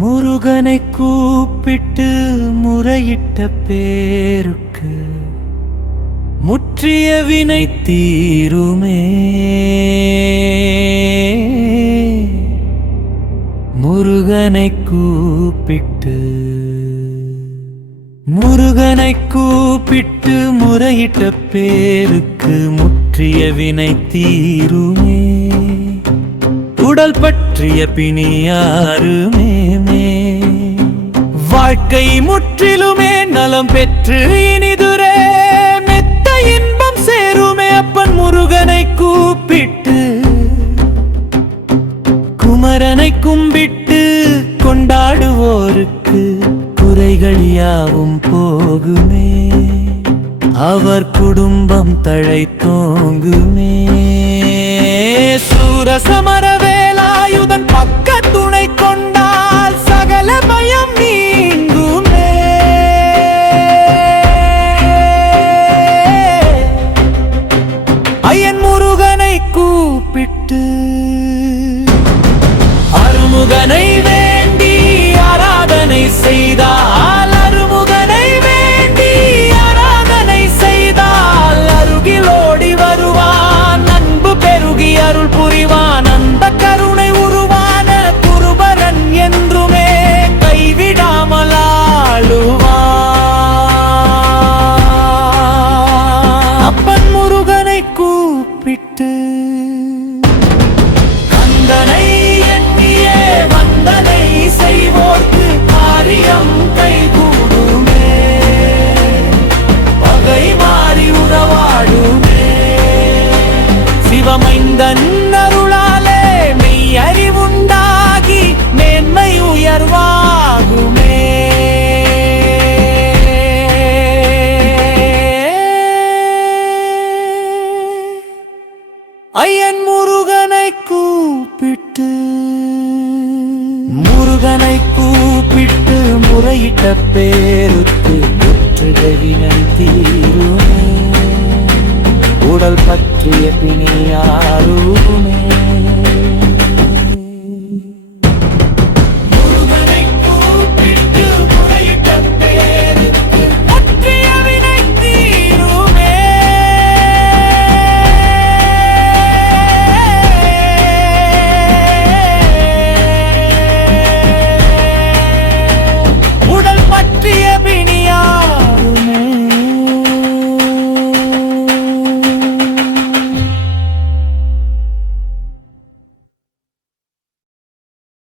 முருகனை கூப்பிட்டு முறையிட்ட பேருக்கு முற்றிய வினை தீருமே. முருகனை கூப்பிட்டு முருகனை கூப்பிட்டு முறையிட்ட பேருக்கு முற்றிய வினை தீருமே. உடல் பற்றிய பிணியாருமே வாழ்க்கை முற்றிலுமே நலம் பெற்று இனிதுரே. மெத்த இன்பம் சேருமே அப்பன் முருகனை கூப்பிட்டு. குமரனை கும்பிட்டு கொண்டாடுவோருக்கு குறைகள் யாவும் போகுமே. அவர் குடும்பம் தழைத்தோங்குமே. சூரசமர வேலாயுதன் பக்க துணை கொண்டால் சகல பயம் நீங்குமே. ஐயன் முருகன் கந்தனை எண்ணியே வந்தனை செய்வோர்க்கு காரியம் கைகூடுமே. பகை மாறி உறவாடுமே. சிவமைந்தன் முருகனை கூப்பிட்டு முறையிட்ட பேருக்கு முற்றுகைவினை தீரும். உடல் பற்றிய பிணியாருமே